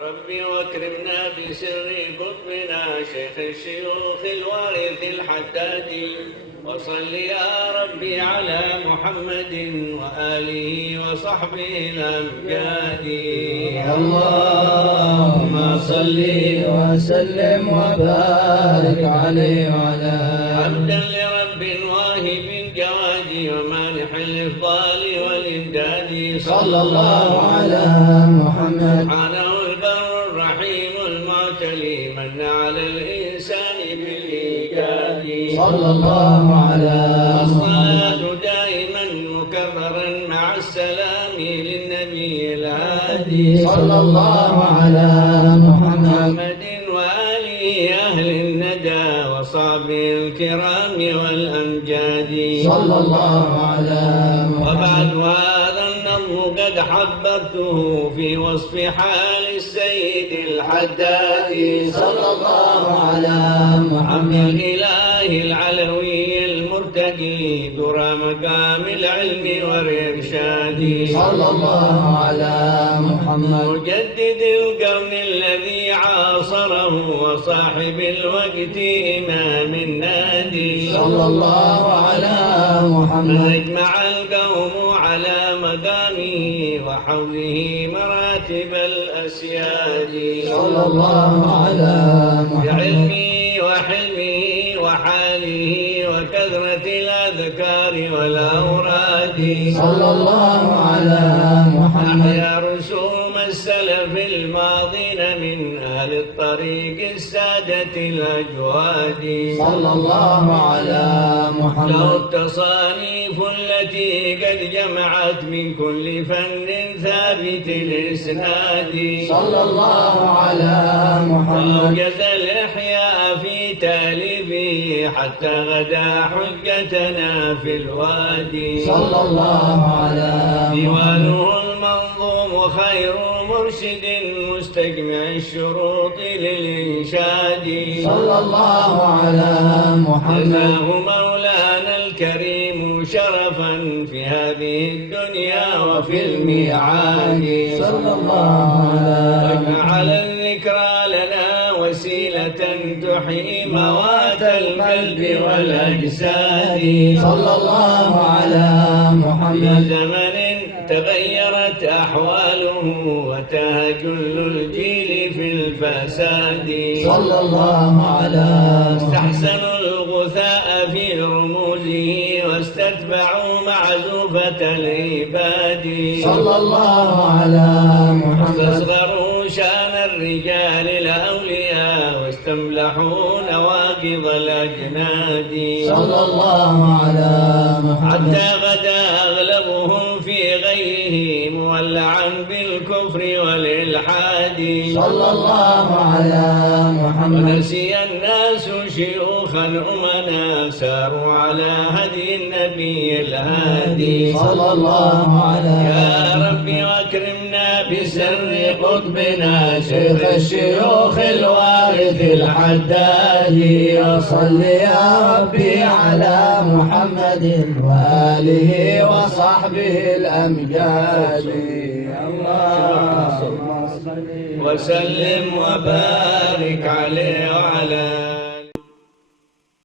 ربي واكرمنا بسر قطبنا شيخ الشيوخ الوارث الحدادي، وصل يا ربي على محمد وآله وصحبه الأمجاد. اللهم صل وسلم وبارك عليه وعلى حمدا لرب واهب الجواد ومانح الإفضال والإمداد، صلى الله على محمد. سبحانه البر الرحيم المعتلي من على الإنسان بالإيجاد، صلى الله على الصلاة دائما مكررا مع السلام للنبي الهادي، صلى الله على محمد وآله أهل الندى وصحبه الكرام والأمجاد، صلى الله على وبعد محمد. هذا النظم قد حببته في وصف حال السيد الحداد، صلى الله على محمد. الإله العلوي المرتقي درى مقام العلم والإرشاد، صلى الله على محمد. مجدد القرن الذي عاصره وصاحب الوقت إمام النادي، صلى الله على محمد. أجمع القوم على مقامه وحوله مراتب الأسياد، صلى الله على محمد. بعلمه وحلمه وحاله وكثرة الأذكار والأوراد، صلى الله على محمد. أحيا رسوم السلف الماضين من أهل الطريق السادة الأجواد، صلى الله على له محمد. التصانيف التي قد جمعت من كل فن ثابت الإسناد، صلى الله على محمد. وأوجز الإحياء في تأليفه حتى غدا حجتنا في الوادي، صلى الله على محمد. ديوانه المنظوم خير مرشد مستجمع الشروط للإنشاد، صلى الله على محمد. جزاه مولانا الكريم شرفا في هذه الدنيا وفي الميعاد، صلى الله على واجعل الذكرى لنا وسيلة تحيي موات القلب والأجساد، صلى الله على في محمد. زمن تغيرت أحواله وتاه كل الجيل في الفساد، صلى الله على محمد. استحسنوا الغثاء في رموزه واستتبعوا معزوفة العباد، صلى الله على محمد. استصغروا شان الرجال الأولياء واستملحوا نواقض الأجناد، صلى الله على محمد. حتى غدا أغلبهم في غيه مولعا بالكفر والإلحاد، صلى الله على محمد. ونسي الناس شيوخا أمنا ساروا على هدي النبي الهادي، صلى الله على يا ربي واكرمنا بسر قطبنا شيخ الشيوخ الوارث الحدادي. وصل يا ربي على محمد وآله وصحبه الأمجاد. اللهم صل وسلم وبارك عليه وعلى